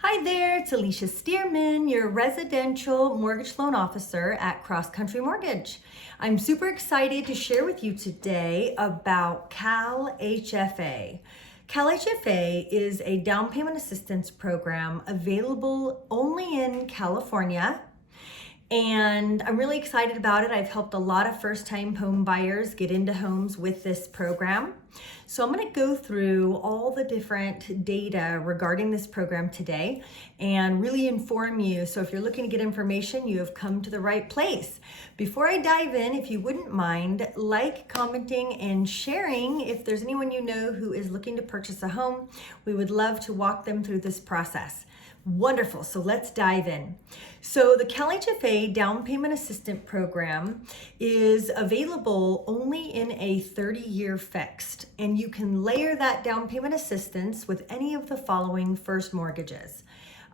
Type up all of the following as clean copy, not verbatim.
Hi there, it's Alicia Stearman, your residential mortgage loan officer at Cross Country Mortgage. I'm super excited to share with you today about CalHFA. CalHFA is a down payment assistance program available only in California. And I'm really excited about it. I've helped a lot of first-time home buyers get into homes with this program. So I'm going to go through all the different data regarding this program today and really inform you. So if you're looking to get information, you have come to the right place. Before I dive in, if you wouldn't mind, commenting, and sharing if there's anyone you know who is looking to purchase a home. We would love to walk them through this process. Wonderful, so let's dive in. So the CalHFA Down Payment Assistant Program is available only in a 30-year fixed, and you can layer that down payment assistance with any of the following first mortgages: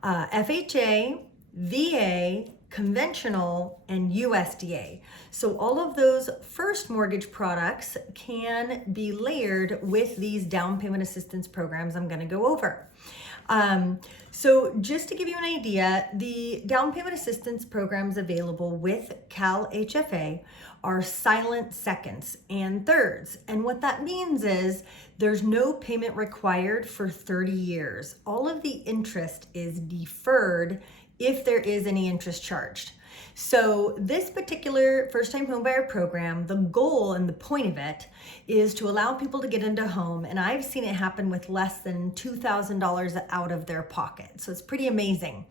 FHA, VA, conventional, and USDA. So all of those first mortgage products can be layered with these down payment assistance programs I'm going to go over. So just to give you an idea, the down payment assistance programs available with CalHFA are silent seconds and thirds. And what that means is there's no payment required for 30 years. All of the interest is deferred if there is any interest charged. So this particular first-time homebuyer program, the goal and the point of it is to allow people to get into a home, and I've seen it happen with less than $2,000 out of their pocket. So it's pretty amazing.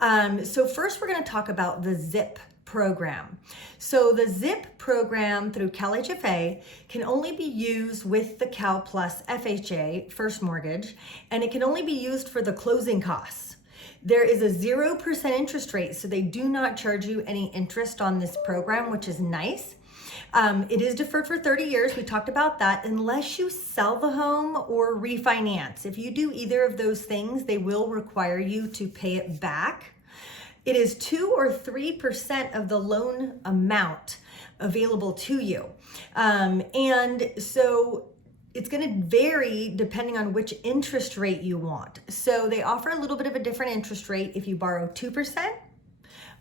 So first we're going to talk about the ZIP program. So the ZIP program through CalHFA can only be used with the Cal Plus FHA first mortgage, and it can only be used for the closing costs. There is a 0% interest rate, so they do not charge you any interest on this program, which is nice. It is deferred for 30 years. We talked about that, unless you sell the home or refinance. If you do either of those things, they will require you to pay it back. It is 2 or 3% of the loan amount available to you. And so it's going to vary depending on which interest rate you want. So they offer a little bit of a different interest rate if you borrow 2%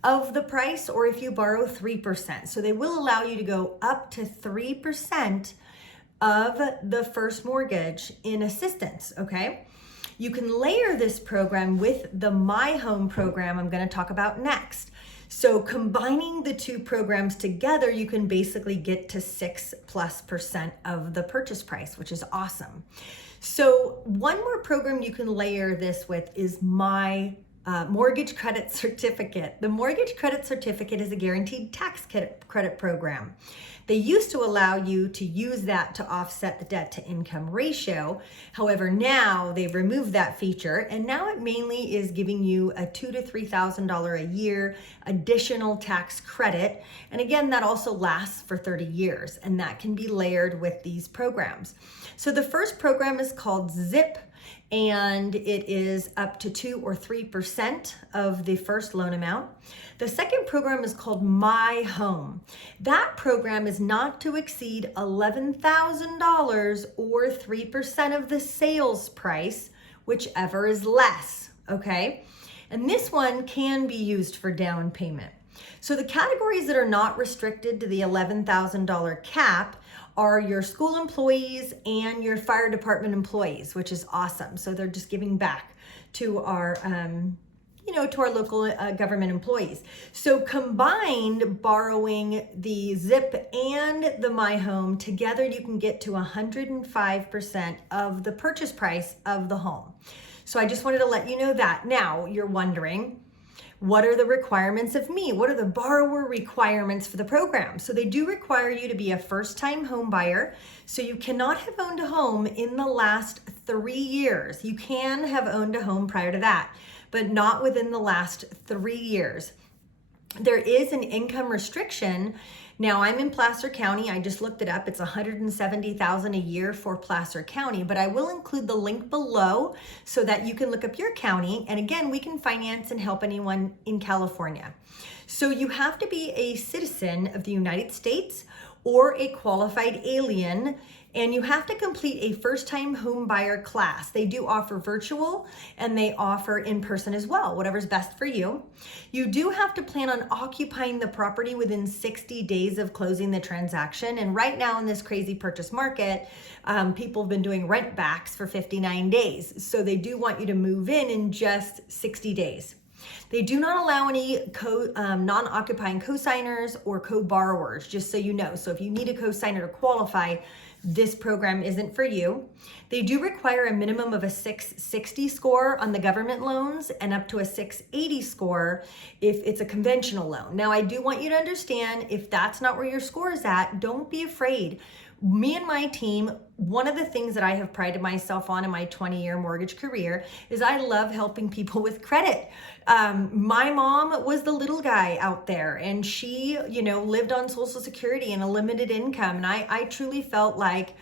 of the price or if you borrow 3%. So they will allow you to go up to 3% of the first mortgage in assistance, okay? You can layer this program with the My Home program I'm going to talk about next. So combining the two programs together, you can basically get to 6+% of the purchase price, which is awesome. So one more program you can layer this with is My Mortgage Credit Certificate. The Mortgage Credit Certificate is a guaranteed tax credit program. They used to allow you to use that to offset the debt to income ratio. However, now they've removed that feature, and now it mainly is giving you a $2,000 to $3,000 a year additional tax credit. And again, that also lasts for 30 years, and that can be layered with these programs. So the first program is called ZIP, and it is up to 2 or 3% of the first loan amount. The second program is called My Home. That program is not to exceed $11,000 or 3% of the sales price, whichever is less, okay? And this one can be used for down payment. So the categories that are not restricted to the $11,000 cap are your school employees and your fire department employees, which is awesome. So they're just giving back to our, to our local government employees. So combined, borrowing the ZIP and the My Home together, you can get to 105% of the purchase price of the home. So I just wanted to let you know that. Now you're wondering, what are the requirements of me? What are the borrower requirements for the program? So they do require you to be a first-time home buyer. So you cannot have owned a home in the last 3 years. You can have owned a home prior to that, but not within the last 3 years. There is an income restriction. Now I'm in Placer County. I just looked it up. It's $170,000 a year for Placer County, but I will include the link below so that you can look up your county. And again, we can finance and help anyone in California. So you have to be a citizen of the United States or a qualified alien And you have to complete a first-time home buyer class. They do offer virtual and they offer in-person as well, whatever's best for you. You do have to plan on occupying the property within 60 days of closing the transaction. And right now in this crazy purchase market, people have been doing rent backs for 59 days. So they do want you to move in just 60 days. They do not allow any non-occupying co-signers or co-borrowers, just so you know. So if you need a co-signer to qualify, this program isn't for you. They do require a minimum of a 660 score on the government loans and up to a 680 score if it's a conventional loan. Now, I do want you to understand, if that's not where your score is at, don't be afraid. Me and my team, one of the things that I have prided myself on in my 20-year mortgage career is I love helping people with credit. My mom was the little guy out there, and she, lived on Social Security and a limited income. And I truly felt like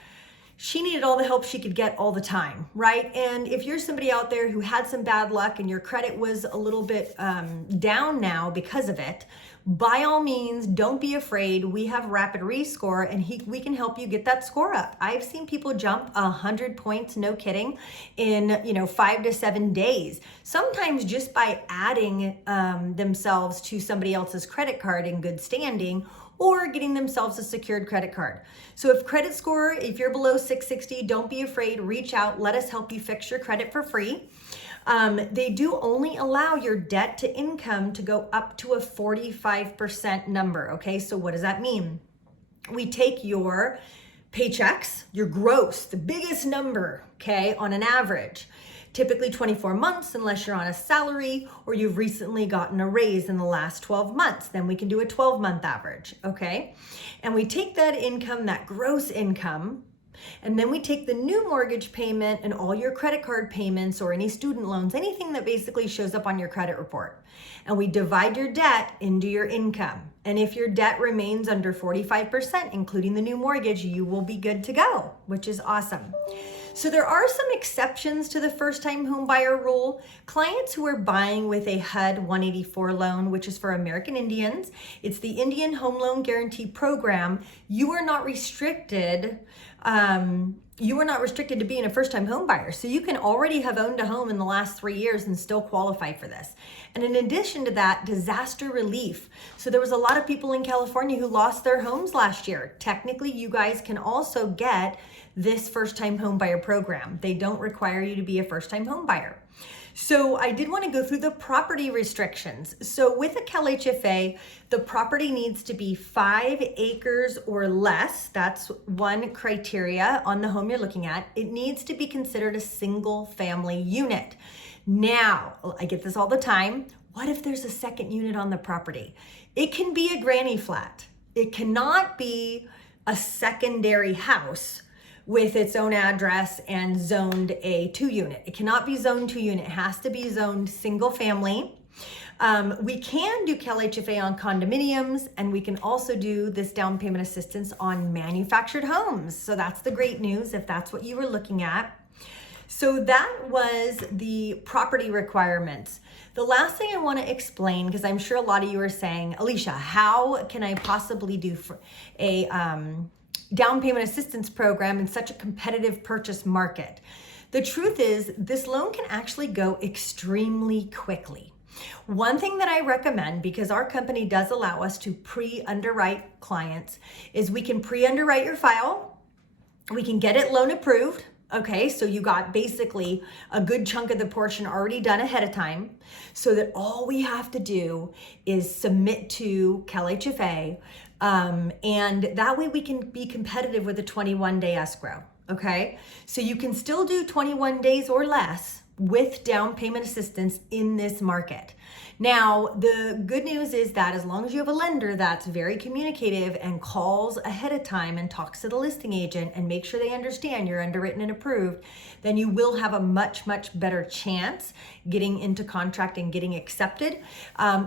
she needed all the help she could get all the time, right? And if you're somebody out there who had some bad luck and your credit was a little bit down now because of it, by all means, don't be afraid. We have Rapid Rescore, and we can help you get that score up. I've seen people jump 100 points, no kidding, in 5 to 7 days. Sometimes just by adding themselves to somebody else's credit card in good standing, or getting themselves a secured credit card. So if you're below 660, don't be afraid, reach out, let us help you fix your credit for free. They do only allow your debt to income to go up to a 45% number, okay? So what does that mean? We take your paychecks, your gross, the biggest number, okay, on an average, typically 24 months unless you're on a salary or you've recently gotten a raise in the last 12 months. Then we can do a 12-month average, okay? And we take that income, that gross income, and then we take the new mortgage payment and all your credit card payments or any student loans, anything that basically shows up on your credit report. And we divide your debt into your income. And if your debt remains under 45%, including the new mortgage, you will be good to go, which is awesome. So there are some exceptions to the first-time home buyer rule. Clients who are buying with a HUD 184 loan, which is for American Indians, it's the Indian Home Loan Guarantee Program. You are not restricted. To being a first-time home buyer. So you can already have owned a home in the last 3 years and still qualify for this. And in addition to that, disaster relief. So there was a lot of people in California who lost their homes last year. Technically, you guys can also get this first-time home buyer program. They don't require you to be a first-time home buyer. So I did want to go through the property restrictions. So with a CalFHA, the property needs to be 5 acres or less. That's one criteria on the home you're looking at. It needs to be considered a single family unit. Now, I get this all the time. What if there's a second unit on the property? It can be a granny flat. It cannot be a secondary house with its own address and zoned a 2-unit. It cannot be zoned 2-unit. It has to be zoned single family. We can do CalFHA on condominiums, and we can also do this down payment assistance on manufactured homes. So that's the great news if that's what you were looking at. So that was the property requirements. The last thing I want to explain, because I'm sure a lot of you are saying, Alicia, how can I possibly do a down payment assistance program in such a competitive purchase market? The truth is, this loan can actually go extremely quickly. One thing that I recommend, because our company does allow us to pre-underwrite clients, is we can pre-underwrite your file. We can get it loan approved. Okay, so you got basically a good chunk of the portion already done ahead of time, so that all we have to do is submit to CalFHA, and that way we can be competitive with a 21-day escrow. Okay, so you can still do 21 days or less with down payment assistance in this market. Now, the good news is that as long as you have a lender that's very communicative and calls ahead of time and talks to the listing agent and make sure they understand you're underwritten and approved, then you will have a much, much better chance getting into contract and getting accepted.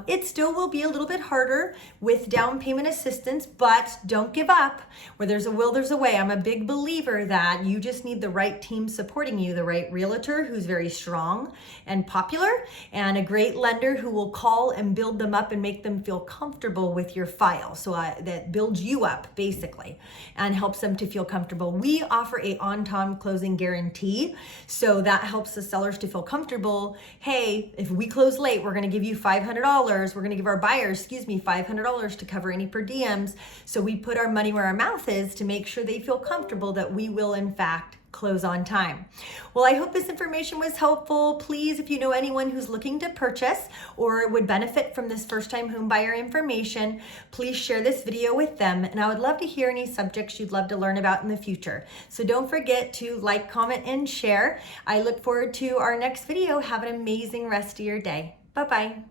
It still will be a little bit harder with down payment assistance, but don't give up. Where there's a will, there's a way. I'm a big believer that you just need the right team supporting you, the right realtor who's very strong and popular, and a great lender who will call and build them up and make them feel comfortable with your file. So that builds you up basically and helps them to feel comfortable. We offer a on-time closing guarantee, so that helps the sellers to feel comfortable. Hey, if we close late, we're going to give you $500. We're going to give our buyers, $500 to cover any per diems. So we put our money where our mouth is to make sure they feel comfortable that we will in fact close on time. Well, I hope this information was helpful. Please, if you know anyone who's looking to purchase or would benefit from this first-time home buyer information, please share this video with them. And I would love to hear any subjects you'd love to learn about in the future. So don't forget to like, comment, and share. I look forward to our next video. Have an amazing rest of your day. Bye-bye.